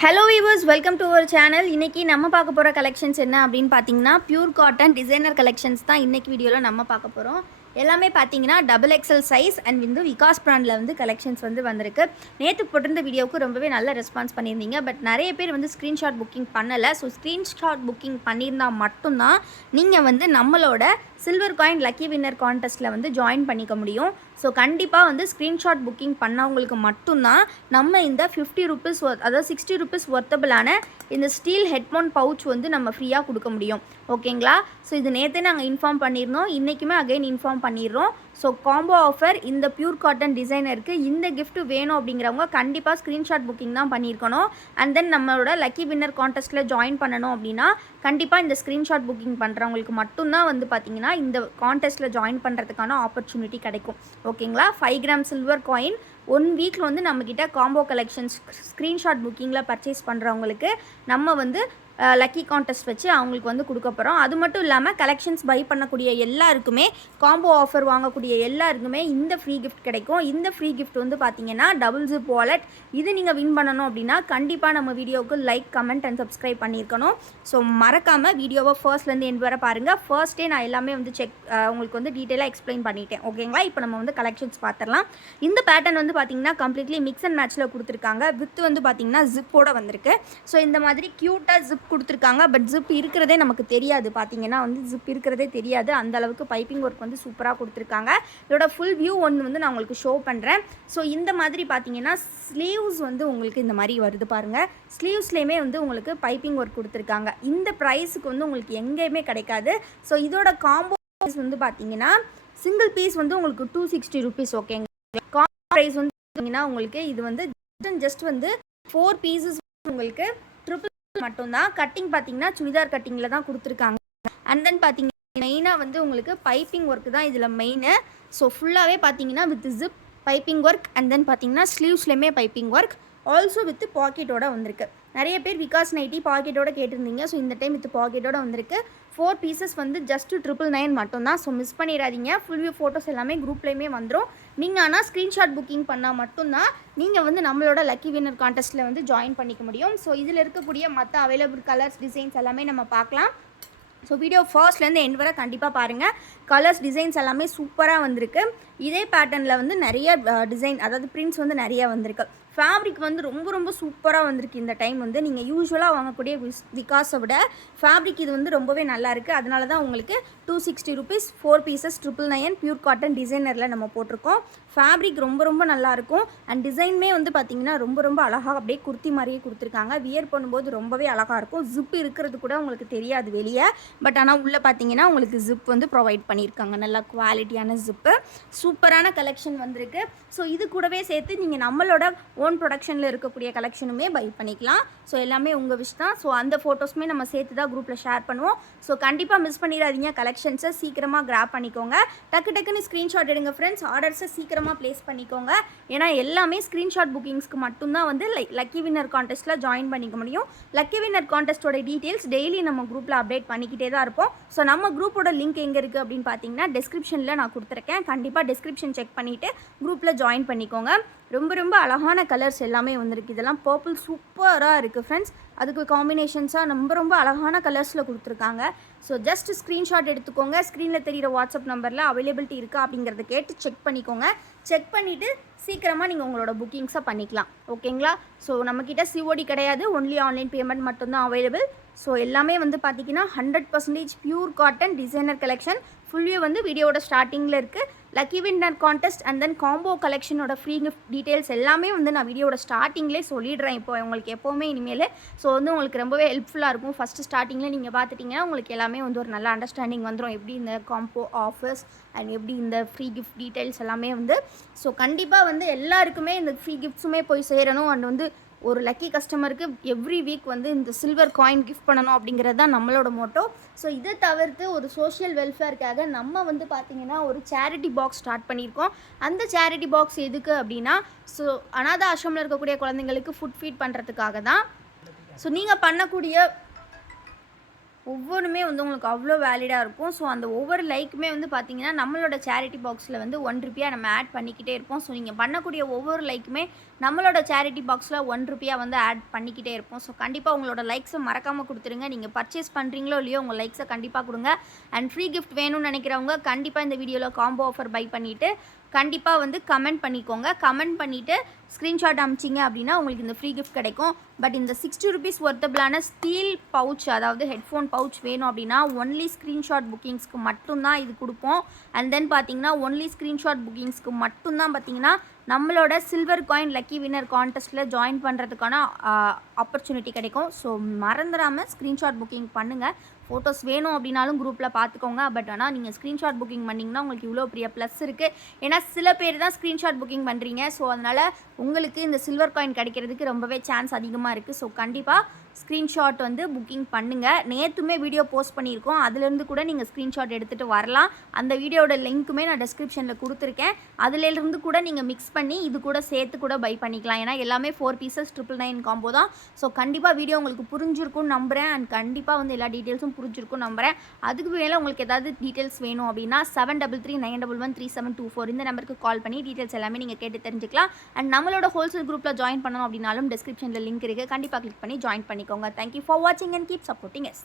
Hello viewers, welcome to our channel. இன்னைக்கு நம்ம பார்க்க போற கலெக்ஷன்ஸ் என்ன அப்படினு பாத்தீங்கன்னா பியூர் காட்டன் டிசைனர் கலெக்ஷன்ஸ் தான் இன்னைக்கு வீடியோல நம்ம பார்க்க போறோம். எல்லாமே பாத்தீங்கன்னா டபுள் எக்ஸல் சைஸ் அண்ட் வந்து விகாஸ் பிராண்ட்ல வந்து கலெக்ஷன்ஸ் வந்து வந்திருக்கு. நேத்து போட்டிருந்த வீடியோக்கு ரொம்பவே நல்ல ரெஸ்பான்ஸ் பண்ணியிருந்தீங்க. பட் நிறைய பேர் வந்து ஸ்கிரீன்ஷாட் புக்கிங் பண்ணல. ஸோ ஸ்கிரீன்ஷாட் புக்கிங் பண்ணியிருந்தா மட்டும்தான் நீங்கள் வந்து நம்மளோட சில்வர் காயின் லக்கி வின்னர் கான்டெஸ்ட்டில் வந்து ஜாயின் பண்ணிக்க முடியும். ஸோ கண்டிப்பாக வந்து ஸ்க்ரீன்ஷாட் புக்கிங் பண்ணவங்களுக்கு மட்டும்தான் நம்ம இந்த 50 ரூபீஸ் அதாவது 60 ரூபீஸ் ஒர்த்தபிளான இந்த ஸ்டீல் ஹெட்ஃபோன் பவுச் வந்து நம்ம ஃப்ரீயாக கொடுக்க முடியும். ஓகேங்களா? ஸோ இது நேற்றே நாங்கள் இன்ஃபார்ம் பண்ணியிருந்தோம், இன்றைக்குமே அகைன் இன்ஃபார்ம் பண்ணிடுறோம். ஸோ காம்போ ஆஃபர் இந்த பியூர் காட்டன் டிசைனருக்கு இந்த கிஃப்ட் வேணும் அப்படிங்கிறவங்க கண்டிப்பாக ஸ்க்ரீன்ஷாட் புக்கிங் தான் பண்ணியிருக்கணும். அண்ட் தென் நம்மளோட லக்கி வின்னர் கான்டெஸ்ட்டில் ஜாயின் பண்ணணும் அப்படின்னா கண்டிப்பாக இந்த ஸ்க்ரீன்ஷாட் புக்கிங் பண்ணுறவங்களுக்கு மட்டும்தான் வந்து பார்த்திங்கன்னா இந்த கான்டெஸ்ட்டில் ஜாயின் பண்ணுறதுக்கான ஆப்பர்ச்சுனிட்டி கிடைக்கும். ஓகேங்களா? 5 கிராம் சில்வர் காயின் 1 வீக்கில் வந்து நம்மக்கிட்ட காம்போ கலெக்ஷன்ஸ் ஸ்க்ரீன்ஷாட் புக்கிங்கில் பர்ச்சேஸ் பண்ணுறவங்களுக்கு நம்ம வந்து லக்கி கான்டெஸ்ட் வச்சு அவங்களுக்கு வந்து கொடுக்க போகிறோம். அது மட்டும் இல்லாமல் கலெக்ஷன்ஸ் பை பண்ணக்கூடிய எல்லாருக்குமே காம்போ ஆஃபர் வாங்கக்கூடிய எல்லாருக்குமே இந்த ஃப்ரீ கிஃப்ட் கிடைக்கும். இந்த ஃப்ரீ கிஃப்ட் வந்து பார்த்திங்கன்னா டபுள் ஜிப் வாலெட். இது நீங்கள் வின் பண்ணணும் அப்படின்னா கண்டிப்பாக நம்ம வீடியோவுக்கு லைக், கமெண்ட் அண்ட் சப்ஸ்கிரைப் பண்ணியிருக்கணும். ஸோ மறக்காமல் வீடியோவை ஃபர்ஸ்ட்லேருந்து எண்ட் வர பாருங்கள். ஃபர்ஸ்ட்டே நான் எல்லாமே வந்து உங்களுக்கு வந்து டீட்டெயிலாக எக்ஸ்பிளைன் பண்ணிட்டேன். ஓகேங்களா? இப்போ நம்ம வந்து கலெக்ஷன்ஸ் பார்த்துடலாம். இந்த பேட்டர்ன் வந்து பார்த்திங்கன்னா கம்ப்ளீட்லி மிக்ஸ் அண்ட் மேட்ச்சில் கொடுத்துருக்காங்க. வித் வந்து பார்த்திங்கன்னா ஜிப்போட வந்திருக்கு. ஸோ இந்த மாதிரி க்யூட்டாக ஜிப் கொடுத்துருக்காங்க. பட் ஜிப் இருக்கிறதே நமக்கு தெரியாது. பார்த்தீங்கன்னா வந்து ஜிப் இருக்கிறதே தெரியாது. அந்த அளவுக்கு பைப்பிங் ஒர்க் வந்து சூப்பராக கொடுத்துருக்காங்க. இதோட ஃபுல் வியூ ஒன்று வந்து நான் உங்களுக்கு ஷோ பண்ணுறேன். ஸோ இந்த மாதிரி பார்த்தீங்கன்னா ஸ்லீவ்ஸ் வந்து உங்களுக்கு இந்த மாதிரி வருது பாருங்கள். ஸ்லீவ்ஸ்லேயுமே வந்து உங்களுக்கு பைப்பிங் ஒர்க் கொடுத்துருக்காங்க. இந்த ப்ரைஸுக்கு வந்து உங்களுக்கு எங்கேயுமே கிடைக்காது. ஸோ இதோட காம்போ ப்ரைஸ் வந்து பார்த்தீங்கன்னா சிங்கிள் பீஸ் வந்து உங்களுக்கு 260 ரூபீஸ். ஓகேங்க. காம்போ ப்ரைஸ் வந்து பார்த்தீங்கன்னா உங்களுக்கு இது வந்து ஜஸ்ட் வந்து 4 பீசஸ் உங்களுக்கு மட்டும்தான். கட்டிங் பார்த்தீங்கன்னா சுடிதார் கட்டிங்கில் தான் கொடுத்துருக்காங்க. அண்ட் தென் பார்த்தீங்கன்னா மெயினாக வந்து உங்களுக்கு பைப்பிங் ஒர்க் தான் இதில் மெயினு. ஸோ ஃபுல்லாகவே பார்த்தீங்கன்னா with zip piping work and then பார்த்தீங்கன்னா ஸ்லீவ்ஸ்லேயுமே பைப்பிங் ஒர்க், ஆல்சோ வித் பாக்கெட்டோட வந்திருக்கு. நிறைய பேர் விகாஸ் நைட்டி பாக்கெட்டோட கேட்டிருந்தீங்க. ஸோ இந்த டைம் வித் பாக்கெட்டோட வந்திருக்கு. 4 பீசஸ் வந்து ஜஸ்ட் 999 மட்டும்தான். ஸோ மிஸ் பண்ணிடாதீங்க. ஃபுல் வியூ ஃபோட்டோஸ் எல்லாமே குரூப்லேயுமே வந்துடும். நீங்கள் ஆனால் ஸ்க்ரீன்ஷாட் புக்கிங் பண்ணால் மட்டும்தான் நீங்கள் வந்து நம்மளோட லக்கி வின்னர் கான்டெஸ்ட்டில் வந்து ஜாயின் பண்ணிக்க முடியும். ஸோ இதில் இருக்கக்கூடிய மற்ற அவைலபிள் கலர்ஸ், டிசைன்ஸ் எல்லாமே நம்ம பார்க்கலாம். ஸோ வீடியோ ஃபர்ஸ்ட்லேருந்து எண்ட் வரை கண்டிப்பாக பாருங்கள். கலர்ஸ், டிசைன்ஸ் எல்லாமே சூப்பராக வந்திருக்கு. இதே பேட்டர்னில் வந்து நிறைய டிசைன் அதாவது பிரிண்ட்ஸ் வந்து நிறையா வந்திருக்கு. ஃபேப்ரிக் வந்து ரொம்ப ரொம்ப சூப்பராக வந்திருக்கு. இந்த டைம் வந்து நீங்கள் யூஸ்வலாக வாங்கக்கூடிய விகாஸை விட ஃபேப்ரிக் இது வந்து ரொம்பவே நல்லாயிருக்கு. அதனால தான் உங்களுக்கு 260 ரூபீஸ் 4 பீசஸ் 999 பியூர் காட்டன் டிசைனரில் நம்ம போட்டிருக்கோம். ஃபேப்ரிக் ரொம்ப ரொம்ப நல்லாயிருக்கும். அண்ட் டிசைனுமே வந்து பார்த்திங்கன்னா ரொம்ப ரொம்ப அழகாக அப்படியே குர்த்தி மாதிரியே கொடுத்துருக்காங்க. வியர் பண்ணும்போது ரொம்பவே அழகாக இருக்கும். ஜிப் இருக்கிறது கூட உங்களுக்கு தெரியாது வெளியே. பட் ஆனால் உள்ளே பார்த்தீங்கன்னா உங்களுக்கு ஜிப் வந்து ப்ரொவைட் பண்ணியிருக்காங்க. நல்லா குவாலிட்டியான ஜிப்பு. சூப்பரான கலெக்ஷன் வந்திருக்கு. ஸோ இது கூடவே சேர்த்து நீங்கள் நம்மளோட ஓன் ப்ரொடக்ஷனில் இருக்கக்கூடிய கலெக்ஷனுமே பை பண்ணிக்கலாம். ஸோ எல்லாமே உங்கள் விஷ் தான். ஸோ அந்த ஃபோட்டோஸுமே நம்ம சேர்த்து தான் குரூப்பில் ஷேர் பண்ணுவோம். ஸோ கண்டிப்பாக மிஸ் பண்ணிடாதீங்க. கலெக்ஷன்ஸை சீக்கிரமாக கிராப் பண்ணிக்கோங்க. டக்குன்னு ஸ்க்ரீன்ஷாட் எடுங்க ஃப்ரெண்ட்ஸ். ஆர்டர்ஸை சீக்கிரமாக ப்ளேஸ் பண்ணிக்கோங்க. ஏன்னா எல்லாமே ஸ்க்ரீன்ஷாட் புக்கிங்ஸ்க்கு மட்டும்தான் வந்து லக்கி வின்னர் கான்டெஸ்ட்டில் ஜாயின் பண்ணிக்க முடியும். லக்கி வின்னர் கான்டெஸ்ட்டோட டீட்டெயில்ஸ் டெய்லி நம்ம குரூப்பில் அப்டேட் பண்ணிக்கிட்டே தான் இருப்போம். ஸோ நம்ம குரூப்போட லிங்க் எங்கே இருக்குது அப்படின்னு பார்த்தீங்கன்னா டிஸ்கிரிப்ஷனில் நான் கொடுத்துருக்கேன். கண்டிப்பாக டிஸ்கிரிப்ஷன் செக் பண்ணிவிட்டு குரூப்பில் ஜாயின் பண்ணிக்கோங்க. ரொம்ப ரொம்ப அழகான கலர்ஸ் எல்லாமே வந்திருக்கு. இதெல்லாம் பர்பிள் சூப்பராக இருக்குது ஃப்ரெண்ட்ஸ். அதுக்கு காம்பினேஷன்ஸாக ரொம்ப ரொம்ப அழகான கலர்ஸில் கொடுத்துருக்காங்க. ஸோ ஜஸ்ட் ஸ்க்ரீன்ஷாட் எடுத்துக்கோங்க. ஸ்க்ரீனில் தெரிகிற வாட்ஸ்அப் நம்பரில் அவைலபிலிட்டி இருக்கா அப்படிங்கிறத கேட்டு செக் பண்ணிக்கோங்க. செக் பண்ணிவிட்டு சீக்கிரமாக நீங்கள் உங்களோட புக்கிங்ஸை பண்ணிக்கலாம். ஓகேங்களா? ஸோ நம்மக்கிட்ட சிஓடி கிடையாது, ஒன்லி ஆன்லைன் பேமெண்ட் மட்டும்தான் அவைலபிள். ஸோ எல்லாமே வந்து பார்த்திங்கன்னா 100% pure cotton designer collection. Full view வந்து வீடியோட ஸ்டார்டிங்கில் இருக்குது. Lucky winner contest and then combo கலெக்ஷனோட ஃப்ரீ கிஃப்ட் டீட்டெயில்ஸ் எல்லாமே வந்து நான் வீடியோட ஸ்டார்டிங்லேயே சொல்லிடுறேன். இப்போ உங்களுக்கு எப்போவுமே இனிமேல் ஸோ வந்து உங்களுக்கு ரொம்பவே ஹெல்ப்ஃபுல்லாக இருக்கும். ஃபஸ்ட்டு ஸ்டார்டிங்கில் நீங்கள் பார்த்துட்டிங்கன்னா உங்களுக்கு எல்லாமே வந்து ஒரு நல்ல அண்டர்ஸ்டாண்டிங் வந்துடும். எப்படி இந்த காம்போ ஆஃபர்ஸ் அண்ட் எப்படி இந்த ஃப்ரீ கிஃப்ட் டீட்டெயில்ஸ் எல்லாமே வந்து ஸோ கண்டிப்பாக வந்து எல்லாருக்குமே இந்த ஃப்ரீ கிஃப்ட்ஸுமே போய் சேரணும். அண்ட் வந்து ஒரு லக்கி கஸ்டமருக்கு எவ்ரி வீக் வந்து இந்த சில்வர் காயின் கிஃப்ட் பண்ணணும் அப்படிங்கிறது தான் நம்மளோட மோட்டோ. ஸோ இதை தவிர்த்து ஒரு சோஷியல் வெல்ஃபேருக்காக நம்ம வந்து பார்த்திங்கன்னா ஒரு சேரிட்டி பாக்ஸ் ஸ்டார்ட் பண்ணியிருக்கோம். அந்த சேரிட்டி பாக்ஸ் எதுக்கு அப்படின்னா ஸோ அனாத ஆசிரமில் இருக்கக்கூடிய குழந்தைங்களுக்கு ஃபுட் ஃபீட் பண்ணுறதுக்காக தான். ஸோ நீங்கள் பண்ணக்கூடிய ஒவ்வொன்றுமே வந்து உங்களுக்கு அவ்வளோ வேலிடாக இருக்கும். ஸோ அந்த ஒவ்வொரு லைக்குமே வந்து பார்த்தீங்கன்னா, நம்மளோட சேரிட்டி பாக்ஸில் வந்து ₹1 நம்ம ஆட் பண்ணிக்கிட்டே இருப்போம். ஸோ நீங்கள் பண்ணக்கூடிய ஒவ்வொரு லைக்குமே நம்மளோட சேரிட்டி பாக்ஸில் ₹1 வந்து ஆட் பண்ணிக்கிட்டே இருப்போம். ஸோ கண்டிப்பாக உங்களோட லைக்ஸை மறக்காமல் கொடுத்துருங்க. நீங்கள் பர்ச்சேஸ் பண்ணுறீங்களோ இல்லையோ உங்கள் லைக்ஸை கண்டிப்பாக கொடுங்க. அண்ட் ஃப்ரீ கிஃப்ட் வேணும்னு நினைக்கிறவங்க கண்டிப்பாக இந்த வீடியோவில் காம்போ ஆஃபர் பை பண்ணிவிட்டு கண்டிப்பாக வந்து கமெண்ட் பண்ணிக்கோங்க. கமெண்ட் பண்ணிவிட்டு ஸ்க்ரீன்ஷாட் அனுப்பிச்சிங்க அப்படின்னா உங்களுக்கு இந்த ஃப்ரீ கிஃப்ட் கிடைக்கும். பட் இந்த ₹60 ஒர்த்தபிளான ஸ்டீல் பவுச், அதாவது ஹெட்ஃபோன் பவுச் வேணும் அப்படின்னா ஒன்லி ஸ்க்ரீன்ஷாட் புக்கிங்ஸ்க்கு மட்டும்தான் இது கொடுப்போம். அண்ட் தென் பார்த்தீங்கன்னா ஒன்லி ஸ்க்ரீன்ஷாட் புக்கிங்ஸ்க்கு மட்டும்தான் பார்த்தீங்கன்னா நம்மளோட சில்வர் காயின் லக்கி வின்னர் கான்டெஸ்ட்டில் ஜாயின் பண்ணுறதுக்கான ஆப்பர்ச்சுனிட்டி கிடைக்கும். ஸோ மறந்துடாமல் ஸ்க்ரீன்ஷாட் புக்கிங் பண்ணுங்கள். ஃபோட்டோஸ் வேணும் அப்படின்னாலும் குரூப்பில் பார்த்துக்கோங்க. பட் ஆனால் நீங்கள் ஸ்க்ரீன்ஷாட் புக்கிங் பண்ணிங்கன்னா உங்களுக்கு இவ்வளோ பெரிய ப்ளஸ் இருக்குது. ஏன்னா சில பேர் தான் ஸ்க்ரீன்ஷாட் புக்கிங் பண்ணுறீங்க. ஸோ அதனால் உங்களுக்கு இந்த சில்வர் காயின் கிடைக்கிறதுக்கு ரொம்பவே சான்ஸ் அதிகமாக இருக்குது. ஸோ கண்டிப்பாக ஸ்க்ரீன்ஷாட் வந்து புக்கிங் பண்ணுங்கள். நேற்றுமே வீடியோ போஸ்ட் பண்ணியிருக்கோம். அதுலேருந்து கூட நீங்கள் ஸ்க்ரீன்ஷாட் எடுத்துகிட்டு வரலாம். அந்த வீடியோட லிங்க்குமே நான் டிஸ்கிரிப்ஷனில் கொடுத்துருக்கேன். அதுலேருந்து கூட நீங்கள் மிக்ஸ் பண்ணி இது கூட சேர்த்து கூட பை பண்ணிக்கலாம். ஏன்னா எல்லாமே 4 பீசஸ் 999 காம்போ தான். ஸோ கண்டிப்பாக வீடியோ உங்களுக்கு புரிஞ்சிருக்கும்னு நம்புகிறேன். அண்ட் கண்டிப்பாக வந்து எல்லா டீட்டெயில்ஸும் புரிஞ்சிருக்கும் நம்புகிறேன். அதுக்கு மேலே உங்களுக்கு ஏதாவது டீட்டெயில்ஸ் வேணும் அப்படின்னா 7339113724 இந்த நம்பருக்கு கால் பண்ணி டீட்டெயில்ஸ் எல்லாமே நீங்கள் கேட்டு தெரிஞ்சுக்கலாம். அண்ட் நம்மளோட ஹோல்சேல் குரூப்பில் ஜாயின் பண்ணணும் அப்படின்னாலும் டிஸ்கிரிப்ஷனில் லிங்க் இருக்குது. கண்டிப்பாக கிளிக் பண்ணி ஜாயின் பண்ணிக்கோங்க. Thank you for watching and keep supporting us.